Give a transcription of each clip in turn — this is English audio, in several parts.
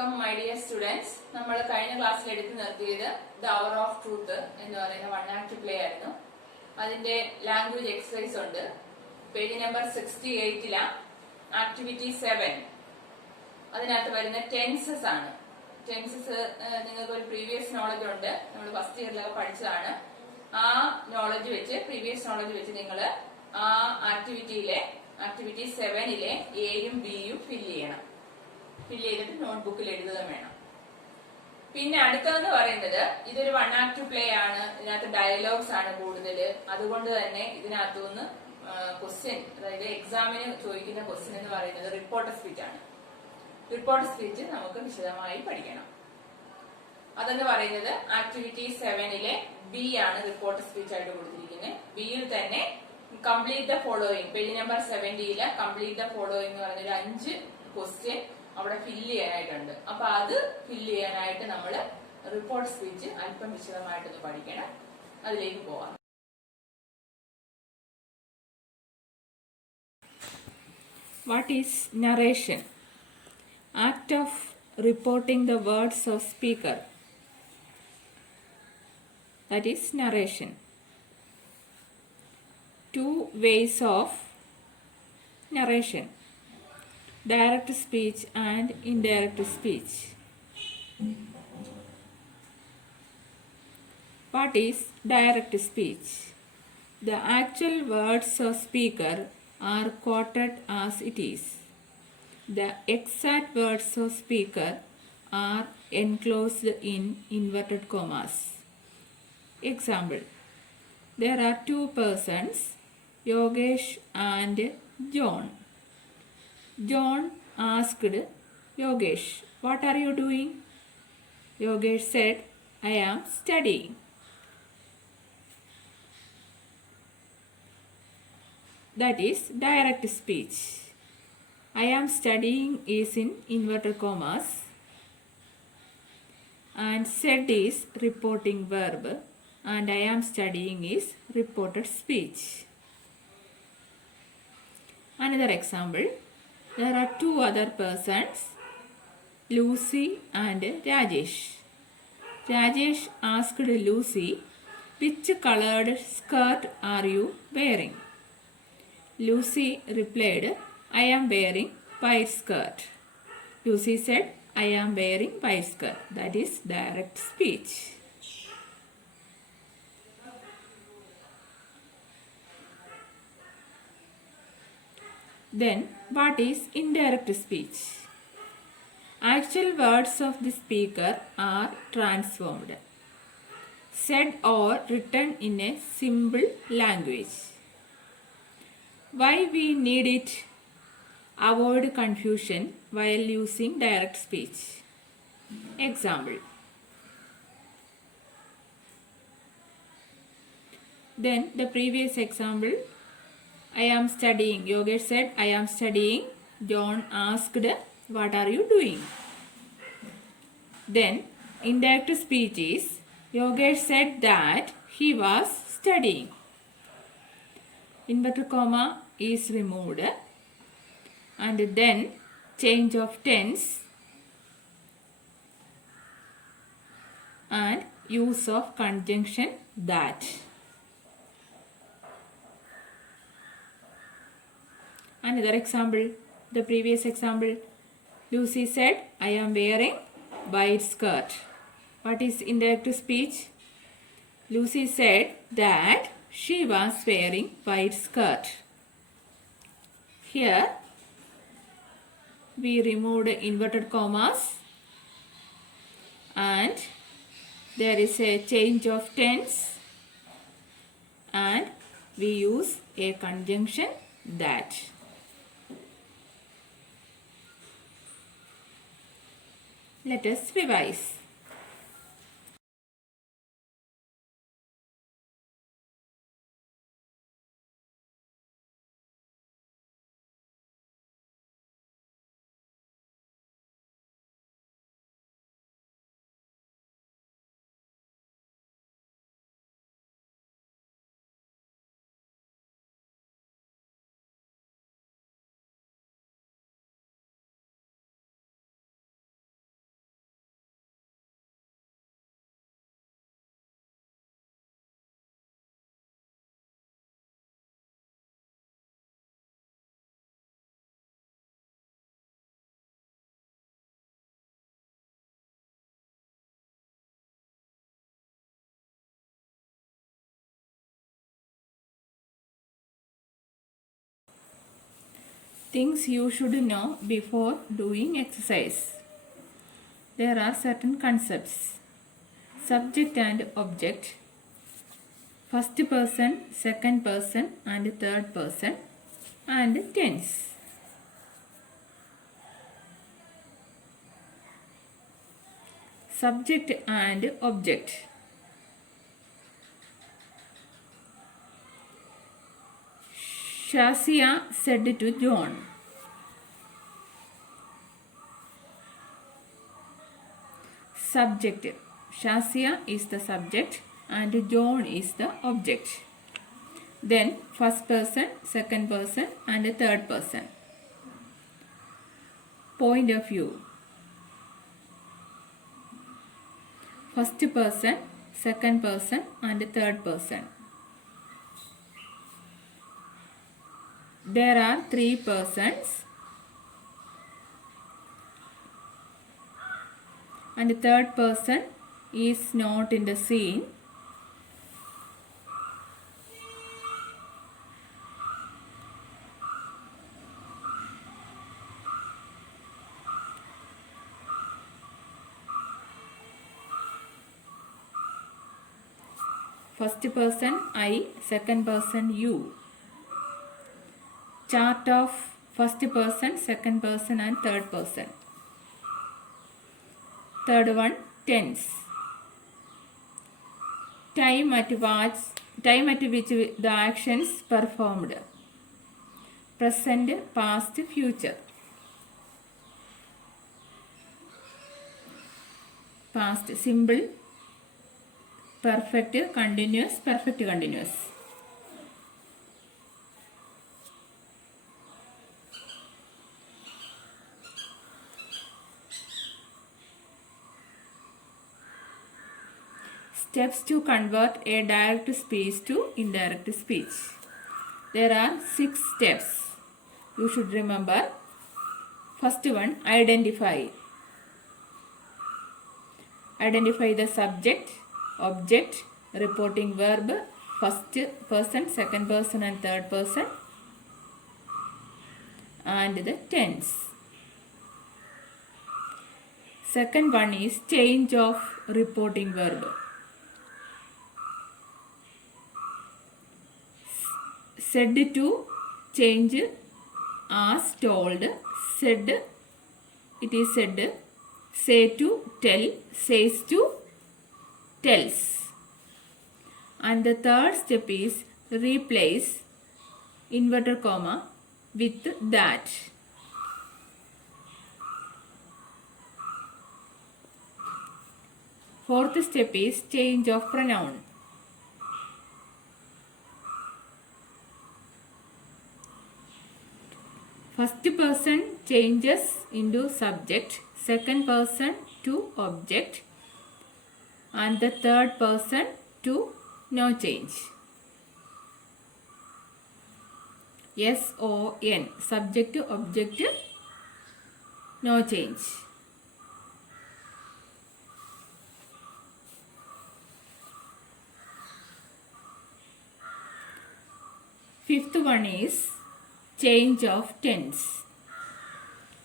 welcome my dear students. നമ്മൾ കഴിഞ്ഞ ക്ലാസ്സിൽ എടുത്തു നിർത്തിയത് ദ അവർ ഓഫ് ട്രൂത്ത് എന്ന് പറയുന്ന വൺ ആക്ട് പ്ലേ ആയിരുന്നു. അതിന്റെ ലാംഗ്വേജ് എക്സസൈസ് ഉണ്ട്. Page number 68 activity 7. അതിനകത്ത് വരുന്ന ടെൻസസ് ആണ്. ടെൻസസ് നിങ്ങൾക്ക് ഒരു പ്രീവിയസ് നോളജ് ഉണ്ട്, നമ്മൾ ഫസ്റ്റ് ഇയറിലൊക്കെ പഠിച്ചതാണ്. ആ നോളജ് വെച്ച് പ്രീവിയസ് നോളജ് വെച്ച് നിങ്ങൾ ആ ആക്ടിവിറ്റി 7 എയും ബിയും ഫില്ല് ചെയ്യണം. ഫില്ല് ചെയ്തിട്ട് നോട്ട്ബുക്കിൽ എഴുതുകയും വേണം. പിന്നെ അടുത്തതെന്ന് പറയുന്നത് ഇതൊരു വൺ ആക്ട് പ്ലേ ആണ്. ഇതിനകത്ത് ഡയലോഗ്സ് ആണ് കൂടുതൽ. അതുകൊണ്ട് തന്നെ ഇതിനകത്തുനിന്ന് ക്വസ്റ്റ്യൻ, അതായത് എക്സാമിന് ചോദിക്കുന്ന ക്വസ്റ്റ്യൻ എന്ന് പറയുന്നത് റിപ്പോർട്ടർ സ്പീച്ച് ആണ്. റിപ്പോർട്ടർ സ്പീച്ച് നമുക്ക് വിശദമായി പഠിക്കണം. അതെന്ന് പറയുന്നത് ആക്ടിവിറ്റി 7 ബി ആണ് റിപ്പോർട്ടർ സ്പീച്ച് ആയിട്ട് കൊടുത്തിരിക്കുന്നത്. ബിയിൽ തന്നെ complete the following, page number 70 complete the following എന്ന് പറഞ്ഞൊരു 5 ക്വസ്റ്റ്യൻ അവിടെ ഫില്ല് ചെയ്യാനായിട്ടുണ്ട്. അപ്പൊ അത് ഫില്ല് ചെയ്യാനായിട്ട് നമ്മൾ റിപ്പോർട്ട് സ്പീച്ച് അല്പം വിശദമായിട്ടൊന്ന് പഠിക്കണം. അതിലേക്ക് പോവാം. What is narration? Act of reporting the words of speaker, that is narration. 2 ways of narration: direct speech and indirect speech. What is direct speech? The actual words of speaker are quoted as it is. The exact words of speaker are enclosed in inverted commas. Example: there are 2 persons, Yogesh and John. John asked Yogesh, "What are you doing?" Yogesh said, "I am studying." That is direct speech. I am studying is in inverted commas and said is reporting verb and I am studying is reported speech. Another example: there are 2 other persons, Lucy and Rajesh. Rajesh asked Lucy, "Which colored skirt are you wearing?" Lucy replied, "I am wearing white skirt." Lucy said, "I am wearing white skirt." That is direct speech. Then, what is indirect speech? Actual words of the speaker are transformed, said or written in a simple language. Why we need it? Avoid confusion while using direct speech. Example: then the previous example, I am studying. Yogesh said, "I am studying." John asked, "What are you doing?" Then indirect speech is Yogesh said that he was studying. Inverted comma is removed and then change of tense and use of conjunction that. Another example, the previous example, Lucy said, "I am wearing white skirt." What is indirect speech? Lucy said that she was wearing white skirt. Here we removed inverted commas and there is a change of tense and we use a conjunction that. Let us revise. Things you should know before doing exercise. There are certain concepts. Subject and object. First person, second person and third person and tense. Subject and object. Shazia said to John. Subject. Shazia is the subject and John is the object. Then first person, second person and third person. Point of view. First person, second person and third person. There are three persons and the third person is not in the scene. First person I, second person you. Chart of first person, second person and third person. Third one, tense. Time at which the actions performed. Present, past, future. Past, simple, perfect, continuous, perfect continuous. Steps to convert a direct speech to indirect speech. There are 6 steps. You should remember. First one, identify. Identify the subject, object, reporting verb, first person, second person and third person, and the tense. Second one is change of reporting verb. Said to change as told, said, it is said, say to tell, says to tells. And the third step is replace inverted comma with that. Fourth step is change of pronoun. First person changes into subject, second person to object, and the third person to no change. SON, subject to object, no change. Fifth one is change of tense.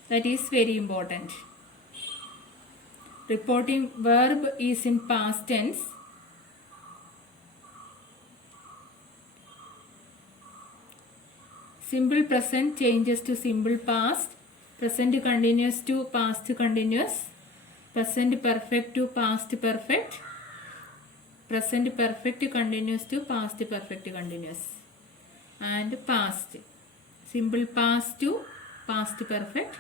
That is very important. Reporting verb is in past tense. Simple present changes to simple past. Present continuous to past continuous. Present perfect to past perfect. Present perfect continuous to past perfect continuous. And past. Simple past to past perfect,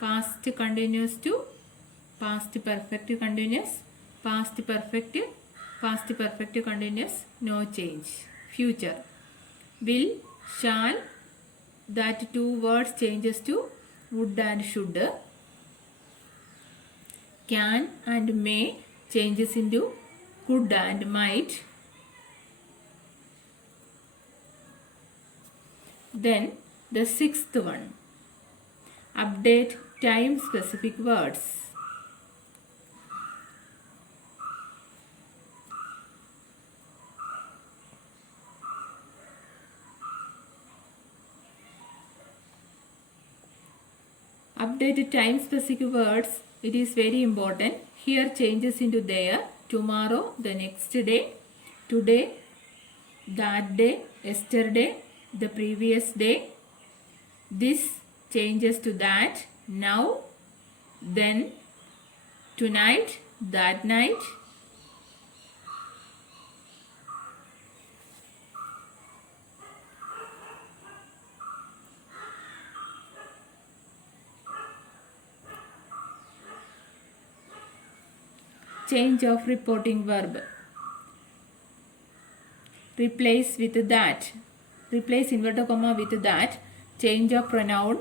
past continuous to past perfect continuous, past perfect continuous, no change. Future. Will, shall, that two words changes to would and should. Can and may changes into could and might. Then the sixth one, update time specific words. Update time specific words. It is very important. Here changes into there. Tomorrow, the next day, today, that day, yesterday, the previous day. This changes to that, now, then, tonight, that night. Change of reporting verb. Replace with that. Replace inverted comma with that. Change of pronoun.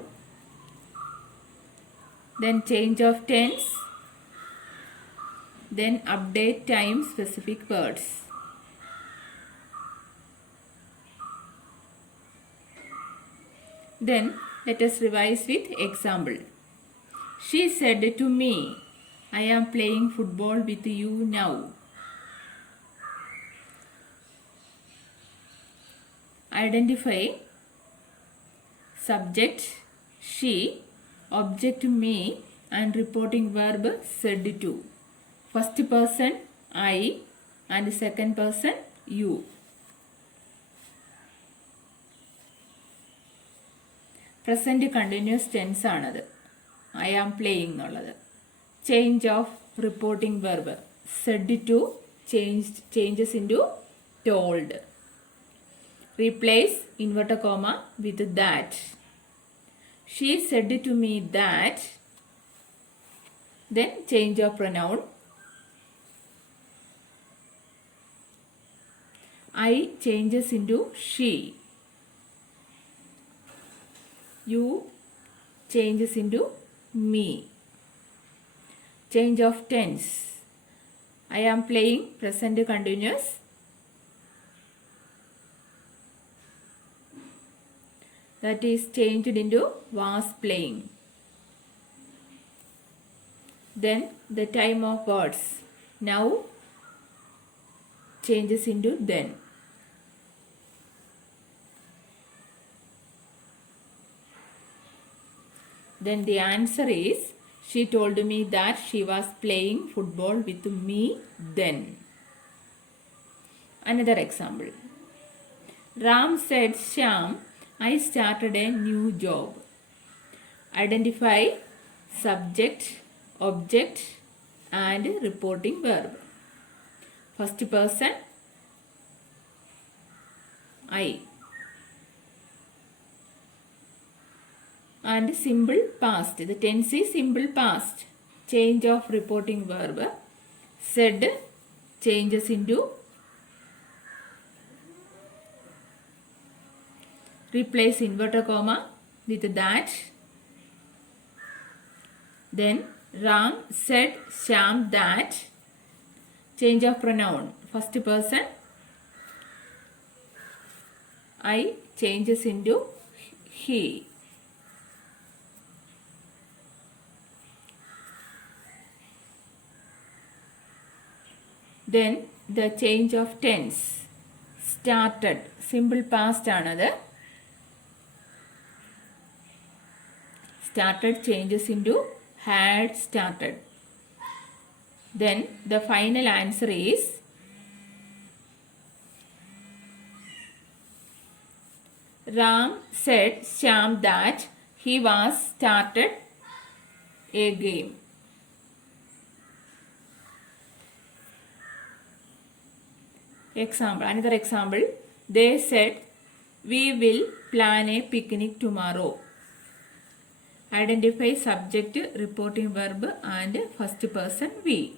Then change of tense. Then update time specific words. Then let us revise with example. She said to me, I am playing football with you now. Identify subject she, object me, and reporting verb said to. First person I and second person you. Present continuous tense ആണത്. I am playing എന്നുള്ളത്. Change of reporting verb. Said to changes into told. Replace inverted comma with that. She said to me that. Then change of pronoun. I changes into she. You changes into me. Change of tense. I am playing present continuous. That is changed into was playing. Then the time of words. Now changes into then. Then the answer is, she told me that she was playing football with me then. Another example. Ram said, Shyam, I started a new job. Identify subject, object, and reporting verb. First person I. And simple past. The tense is simple past. Change of reporting verb. Said changes into. Replace inverted comma with that. Then Ram said Shyam that. Change of pronoun. First person I changes into he. Then the change of tense. Started. Simple past another. Started changes into had started. Then the final answer is Ram said Shyam that he was started a game. Example. Another example. They said we will plan a picnic tomorrow. Identify subject, reporting verb, and first person we.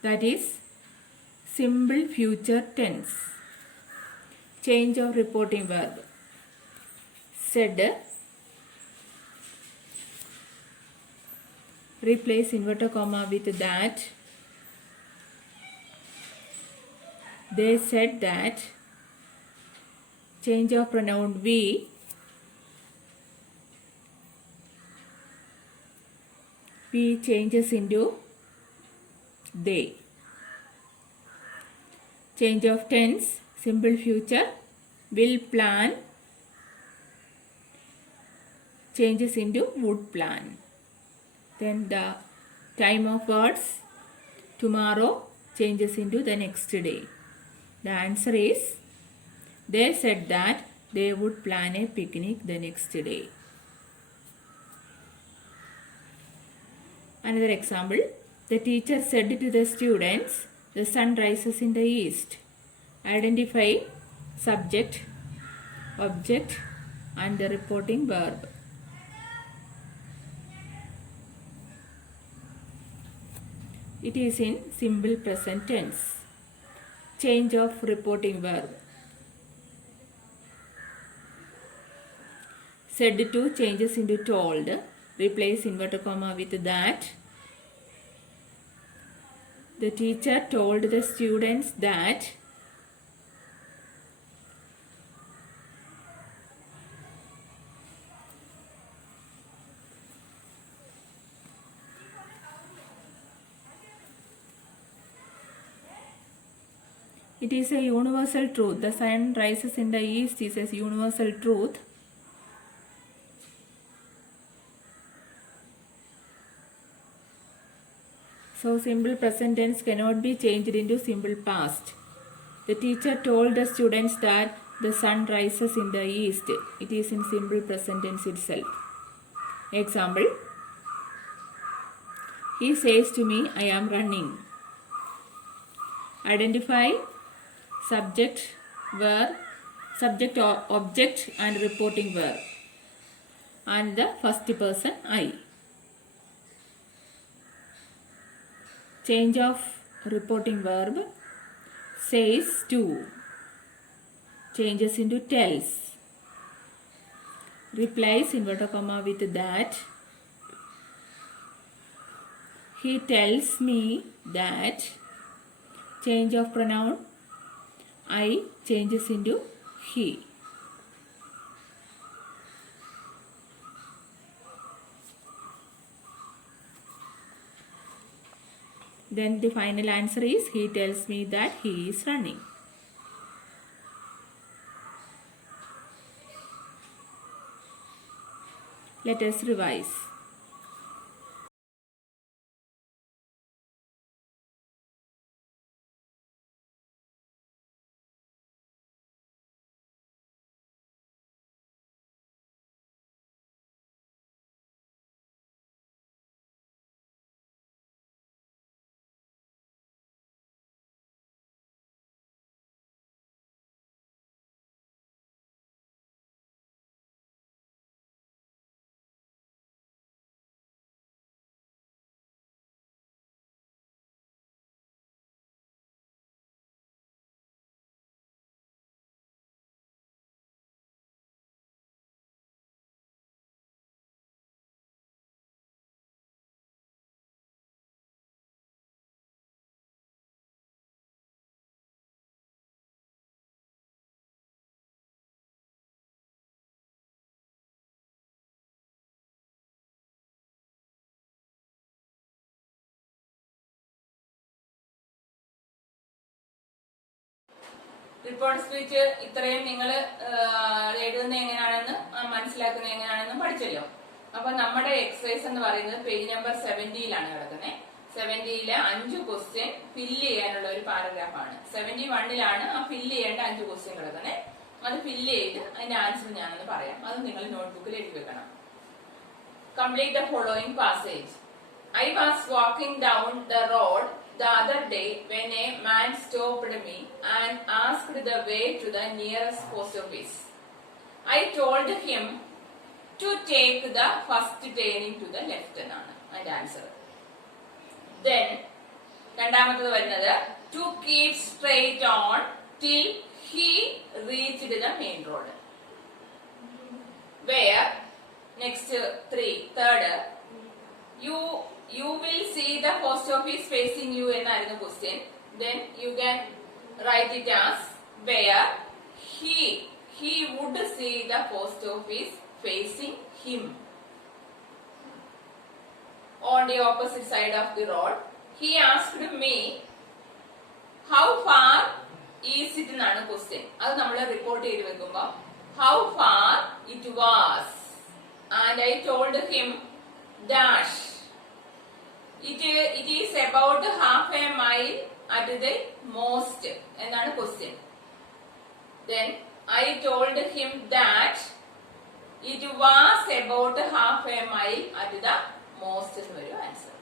That is simple future tense. Change of reporting verb. Said. Replace inverted comma with that. They said that. Change of pronoun we. We changes into they. Change of tense. Simple future. Will plan. changes into would plan. Then the time of words tomorrow changes into the next day. The answer is they said that they would plan a picnic the next day. Another example, the teacher said to the students, the sun rises in the east. Identify subject, object and the reporting verb. It is in simple present tense. Change of reporting verb. Said to changes into told. Replace inverted comma with that. The teacher told the students that it is a universal truth. The sun rises in the east is a universal truth. So simple present tense cannot be changed into simple past. The teacher told the students that the sun rises in the east. It is in simple present tense itself. Example, he says to me, I am running. Identify subject, verb, subject, object and reporting verb. And the first person I. Change of reporting verb. Says to changes into tells. Replies inverted comma with that. He tells me that. Change of pronoun. I changes into he. Then the final answer is he tells me that he is running. Let us revise. Report speech ഇത്രയും നിങ്ങൾ എഴുതുന്ന എങ്ങനെയാണെന്ന് മനസ്സിലാക്കുന്ന എങ്ങനെയാണെന്നും പഠിച്ചല്ലോ. അപ്പൊ നമ്മുടെ exercise എന്ന് പറയുന്നത് പേജ് നമ്പർ 70-ലാണ് കിടക്കുന്നത്. 70-ല് 5 ക്വസ്റ്റ്യൻ ഫില്ല് ചെയ്യാനുള്ള ഒരു പാരഗ്രാഫാണ്. 71-ലാണ് ആ ഫില്ല് ചെയ്യേണ്ട 5 ക്വസ്റ്റ്യൻ കിടക്കുന്നത്. അത് ഫില്ല് ചെയ്ത് അതിന്റെ ആൻസർ ഞാനൊന്ന് പറയാം. അത് നിങ്ങൾ നോട്ട്ബുക്കിൽ എഴുതി വെക്കണം. Complete the following passage. I was walking down the road the other day when a man stopped me and asked the way to the nearest post office. I told him to take the first turning to the left എന്നാണ് അതിന്റെ answer. Then രണ്ടാമത്തത് വരുന്നത് to keep straight on till he reached the main road. Where next 3 third you will see the post office facing you എന്നായിരുന്നു question. Then you can write it as where he would see the post office facing him on the opposite side of the road. He asked me how far is it എന്നാണ് question. അത് നമ്മൾ report ചെയ്ത് വെക്കുമ്പോൾ how far it was and I told him dash. It is about half a mile at the most. എന്നാണ് question. Then I told him that it was about half a mile at the most എന്ന് വരും answer.